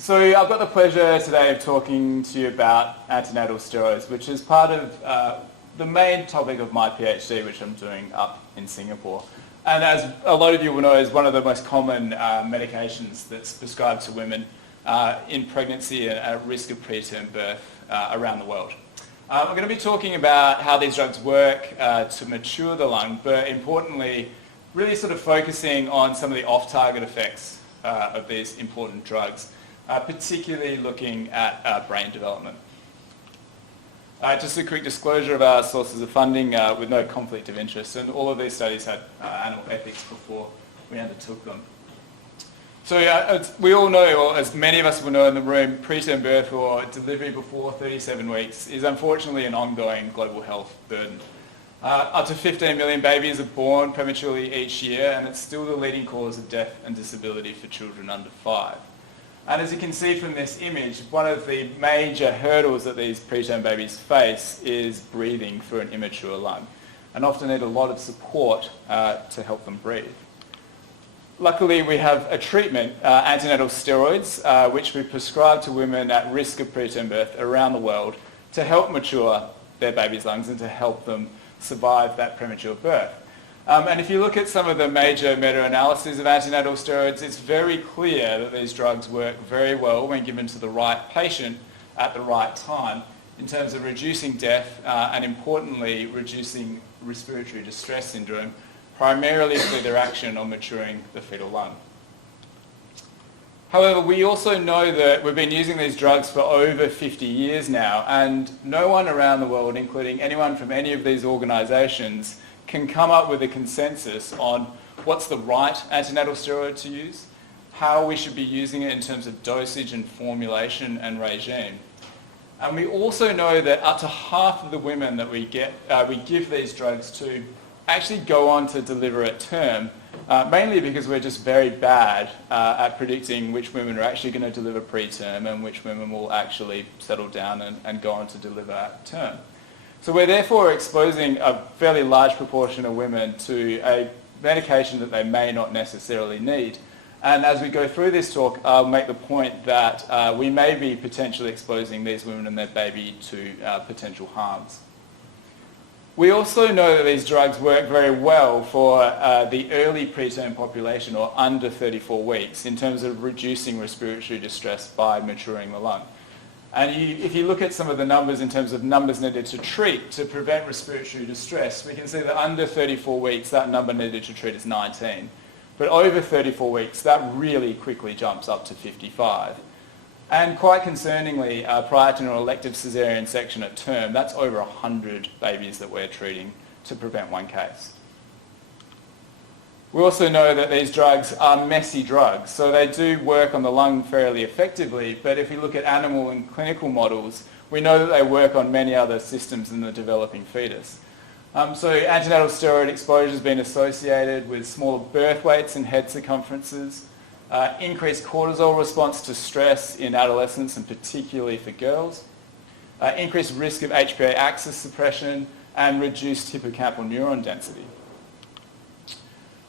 So I've got the pleasure today of talking to you about antenatal steroids, which is part of the main topic of my PhD, which I'm doing up in Singapore. And as a lot of you will know, is one of the most common medications that's prescribed to women in pregnancy and at risk of preterm birth around the world. I'm going to be talking about how these drugs work to mature the lung, but importantly, really sort of focusing on some of the off-target effects of these important drugs, particularly looking at brain development. Just a quick disclosure of our sources of funding with no conflict of interest, and all of these studies had animal ethics before we undertook them. So as we all know, or as many of us will know in the room, preterm birth or delivery before 37 weeks is unfortunately an ongoing global health burden. Up to 15 million babies are born prematurely each year, and it's still the leading cause of death and disability for children under 5. And as you can see from this image, one of the major hurdles that these preterm babies face is breathing through an immature lung, and often need a lot of support to help them breathe. Luckily, we have a treatment, antenatal steroids, which we prescribe to women at risk of preterm birth around the world to help mature their baby's lungs and to help them survive that premature birth. And if you look at some of the major meta-analyses of antenatal steroids, it's very clear that these drugs work very well when given to the right patient at the right time in terms of reducing death and importantly reducing respiratory distress syndrome, primarily through their action on maturing the fetal lung. However, we also know that we've been using these drugs for over 50 years now, and no one around the world, including anyone from any of these organisations, can come up with a consensus on what's the right antenatal steroid to use, how we should be using it in terms of dosage and formulation and regime. And we also know that up to half of the women that we give these drugs to actually go on to deliver at term, mainly because we're just very bad at predicting which women are actually going to deliver preterm and which women will actually settle down and go on to deliver at term. So we're therefore exposing a fairly large proportion of women to a medication that they may not necessarily need. And as we go through this talk, I'll make the point that we may be potentially exposing these women and their baby to potential harms. We also know that these drugs work very well for the early preterm population, or under 34 weeks, in terms of reducing respiratory distress by maturing the lung. And if you look at some of the numbers in terms of numbers needed to treat to prevent respiratory distress, we can see that under 34 weeks, that number needed to treat is 19. But over 34 weeks, that really quickly jumps up to 55. And quite concerningly, prior to an elective caesarean section at term, that's over 100 babies that we're treating to prevent one case. We also know that these drugs are messy drugs, so they do work on the lung fairly effectively, but if we look at animal and clinical models, we know that they work on many other systems in the developing fetus. So antenatal steroid exposure has been associated with smaller birth weights and head circumferences, increased cortisol response to stress in adolescents and particularly for girls, increased risk of HPA axis suppression, and reduced hippocampal neuron density.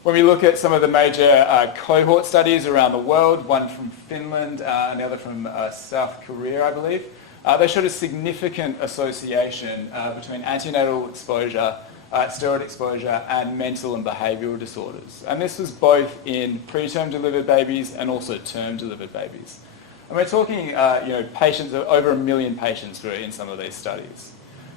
When we look at some of the major cohort studies around the world, one from Finland and the other from South Korea, I believe, they showed a significant association between antenatal exposure, steroid exposure, and mental and behavioural disorders. And this was both in preterm delivered babies and also term delivered babies. And we're talking patients, over 1 million patients were in some of these studies.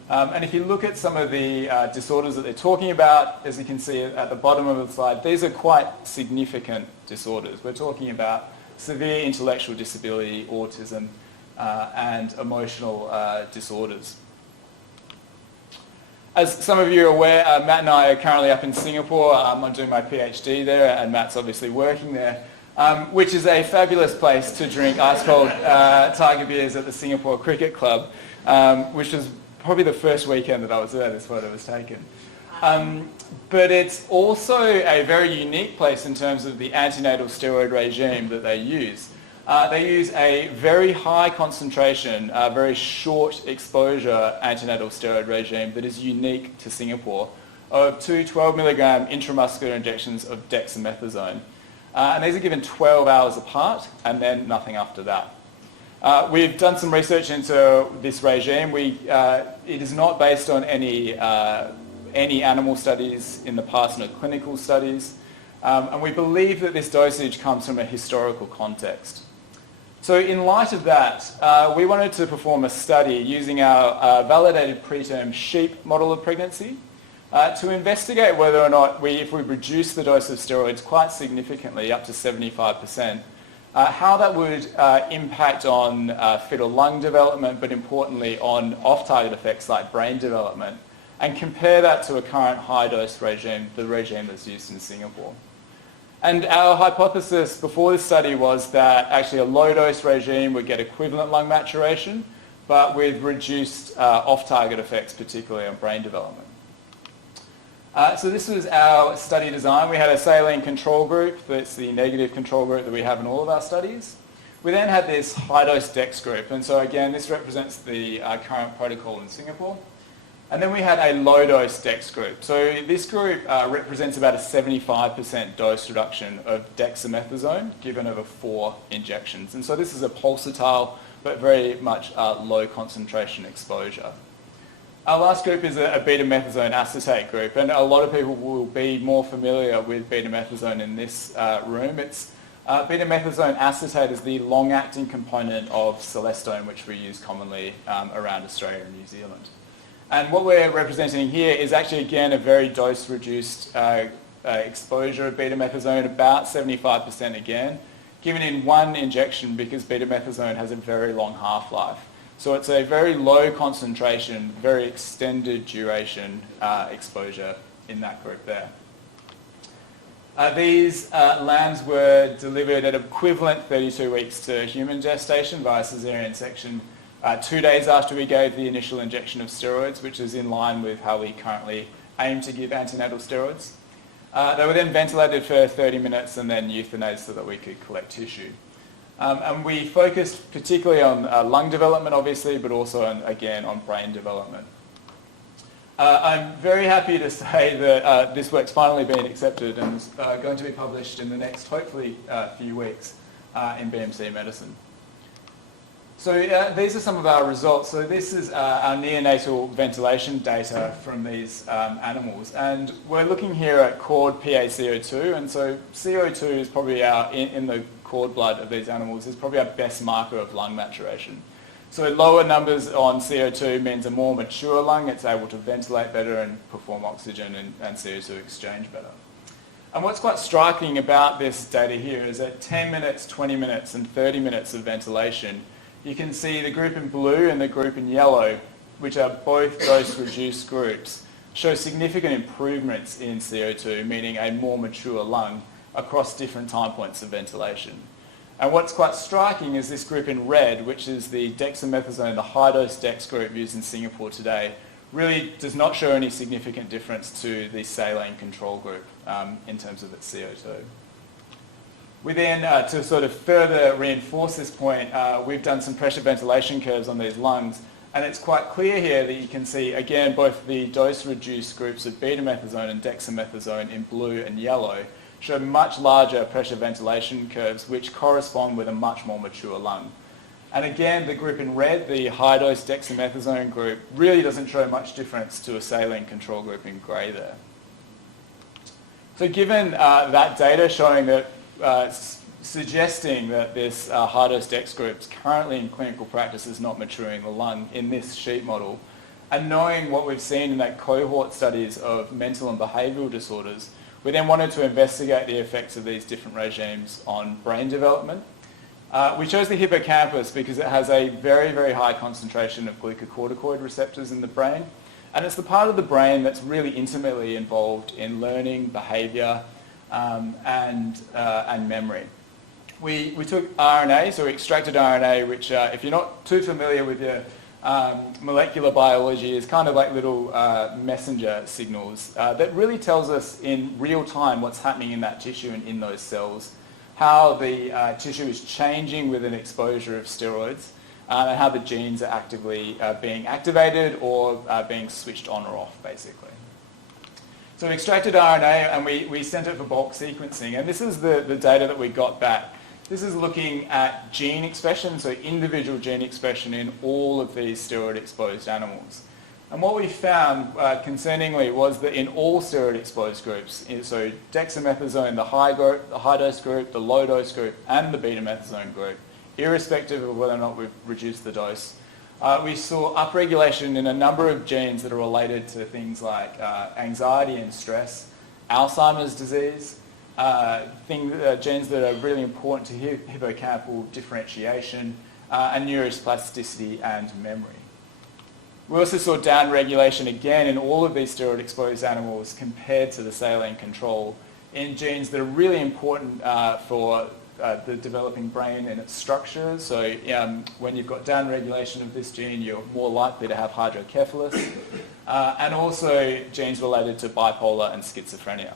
And if you look at some of the disorders that they're talking about, as you can see at the bottom of the slide, these are quite significant disorders. We're talking about severe intellectual disability, autism, and emotional disorders. As some of you are aware, Matt and I are currently up in Singapore. I'm doing my PhD there, and Matt's obviously working there, which is a fabulous place to drink ice-cold tiger beers at the Singapore Cricket Club, which was probably the first weekend that I was there this photo was taken. But it's also a very unique place in terms of the antenatal steroid regime that they use. They use a very high concentration, very short exposure antenatal steroid regime that is unique to Singapore of 2 12 milligram intramuscular injections of dexamethasone. And these are given 12 hours apart and then nothing after that. We've done some research into this regime. It is not based on any animal studies in the past, no clinical studies. And we believe that this dosage comes from a historical context. So in light of that, we wanted to perform a study using our validated preterm sheep model of pregnancy to investigate whether or not if we reduce the dose of steroids quite significantly, up to 75%, how that would impact on fetal lung development, but importantly on off-target effects like brain development, and compare that to a current high-dose regime, the regime that's used in Singapore. And our hypothesis before this study was that actually a low-dose regime would get equivalent lung maturation, but with reduced off-target effects, particularly on brain development. So this was our study design. We had a saline control group, that's the negative control group that we have in all of our studies. We then had this high-dose DEX group, and so again, this represents the current protocol in Singapore. And then we had a low-dose DEX group. So this group represents about a 75% dose reduction of dexamethasone given over 4 injections. And so this is a pulsatile, but very much low concentration exposure. Our last group is a beta-methazone acetate group, and a lot of people will be more familiar with beta-methazone in this room. Beta-methazone acetate is the long-acting component of celestone, which we use commonly around Australia and New Zealand. And what we're representing here is actually, again, a very dose-reduced exposure of beta-methazone, about 75% again, given in 1 injection because beta-methazone has a very long half-life. So it's a very low concentration, very extended duration exposure in that group there. These lambs were delivered at equivalent 32 weeks to human gestation via caesarean section 2 days after we gave the initial injection of steroids, which is in line with how we currently aim to give antenatal steroids. They were then ventilated for 30 minutes and then euthanized so that we could collect tissue. And we focused particularly on lung development, obviously, but also, again, on brain development. I'm very happy to say that this work's finally been accepted and is going to be published in the next, hopefully, few weeks in BMC Medicine. So these are some of our results. So this is our neonatal ventilation data from these animals. And we're looking here at cord PaCO2. And so CO2 is probably in the cord blood of these animals, is probably our best marker of lung maturation. So lower numbers on CO2 means a more mature lung. It's able to ventilate better and perform oxygen and CO2 exchange better. And what's quite striking about this data here is at 10 minutes, 20 minutes, and 30 minutes of ventilation, you can see the group in blue and the group in yellow, which are both dose-reduced groups, show significant improvements in CO2, meaning a more mature lung across different time points of ventilation. And what's quite striking is this group in red, which is the dexamethasone, the high-dose DEX group used in Singapore today, really does not show any significant difference to the saline control group in terms of its CO2. We then, to sort of further reinforce this point, we've done some pressure ventilation curves on these lungs, and it's quite clear here that you can see, again, both the dose-reduced groups of beta-methazone and dexamethasone in blue and yellow show much larger pressure ventilation curves, which correspond with a much more mature lung. And again, the group in red, the high-dose dexamethasone group, really doesn't show much difference to a saline control group in grey there. So given that data showing that suggesting that this high-dose DEX group currently in clinical practice is not maturing the lung in this sheep model, and knowing what we've seen in that cohort studies of mental and behavioural disorders, we then wanted to investigate the effects of these different regimes on brain development. We chose the hippocampus because it has a very, very high concentration of glucocorticoid receptors in the brain, and it's the part of the brain that's really intimately involved in learning, behaviour, and memory. We took RNA, so we extracted RNA, which if you're not too familiar with your molecular biology, is kind of like little messenger signals that really tells us in real time what's happening in that tissue and in those cells, how the tissue is changing with an exposure of steroids, and how the genes are actively being activated or being switched on or off, basically. So we extracted RNA and we sent it for bulk sequencing, and this is the data that we got back. This is looking at gene expression, so individual gene expression in all of these steroid-exposed animals. And what we found, concerningly, was that in all steroid-exposed groups, so dexamethasone, the high-dose group, the low-dose group, and the betamethasone group, irrespective of whether or not we've reduced the dose, we saw upregulation in a number of genes that are related to things like anxiety and stress, Alzheimer's disease, genes that are really important to hippocampal differentiation, and neuroplasticity and memory. We also saw downregulation again in all of these steroid-exposed animals compared to the saline control in genes that are really important for the developing brain and its structure. So when you've got downregulation of this gene, you're more likely to have hydrocephalus, and also genes related to bipolar and schizophrenia.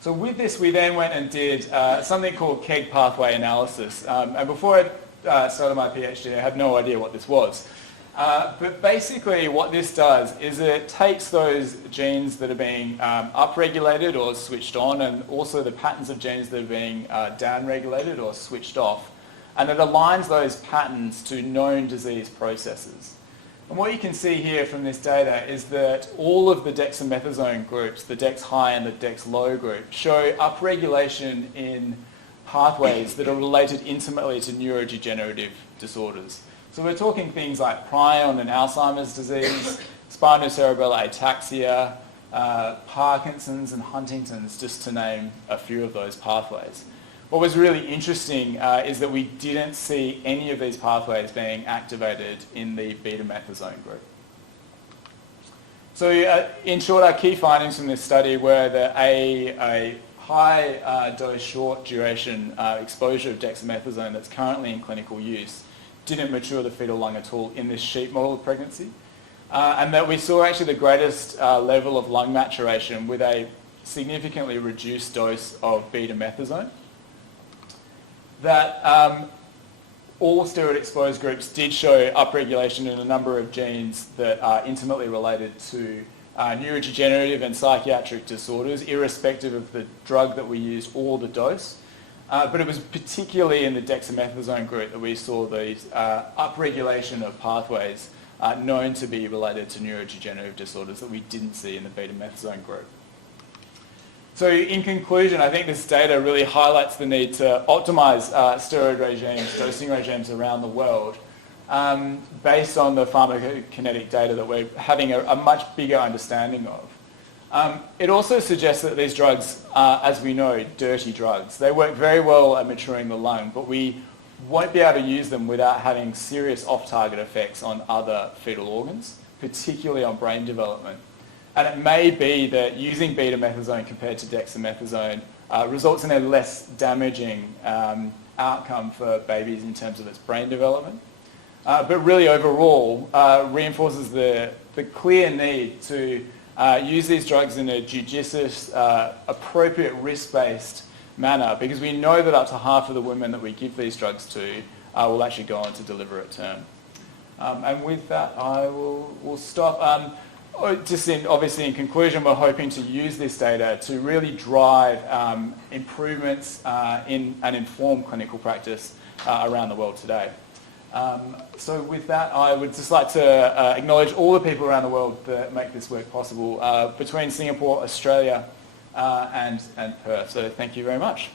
So with this, we then went and did something called KEGG pathway analysis. And before I started my PhD, I had no idea what this was. But basically what this does is it takes those genes that are being upregulated or switched on, and also the patterns of genes that are being downregulated or switched off, and it aligns those patterns to known disease processes. And what you can see here from this data is that all of the dexamethasone groups, the dex high and the dex low group, show upregulation in pathways that are related intimately to neurodegenerative disorders. So we're talking things like prion and Alzheimer's disease, spinocerebellar ataxia, Parkinson's and Huntington's, just to name a few of those pathways. What was really interesting is that we didn't see any of these pathways being activated in the betamethasone group. So in short, our key findings from this study were that a high dose, short duration exposure of dexamethasone that's currently in clinical use didn't mature the fetal lung at all in this sheep model of pregnancy, and that we saw actually the greatest level of lung maturation with a significantly reduced dose of betamethasone. That all steroid-exposed groups did show upregulation in a number of genes that are intimately related to neurodegenerative and psychiatric disorders, irrespective of the drug that we used or the dose. But it was particularly in the dexamethasone group that we saw these upregulation of pathways known to be related to neurodegenerative disorders that we didn't see in the betamethasone group. So in conclusion, I think this data really highlights the need to optimize steroid regimes, dosing regimes around the world based on the pharmacokinetic data that we're having a much bigger understanding of. It also suggests that these drugs are, as we know, dirty drugs. They work very well at maturing the lung, but we won't be able to use them without having serious off-target effects on other fetal organs, particularly on brain development. And it may be that using betamethasone compared to dexamethasone results in a less damaging outcome for babies in terms of its brain development. But really overall reinforces the clear need to use these drugs in a judicious, appropriate risk-based manner, because we know that up to half of the women that we give these drugs to will actually go on to deliver at term. And with that, we'll stop. Obviously, in conclusion, we're hoping to use this data to really drive improvements in and inform clinical practice around the world today. So with that, I would just like to acknowledge all the people around the world that make this work possible between Singapore, Australia, and Perth. So thank you very much.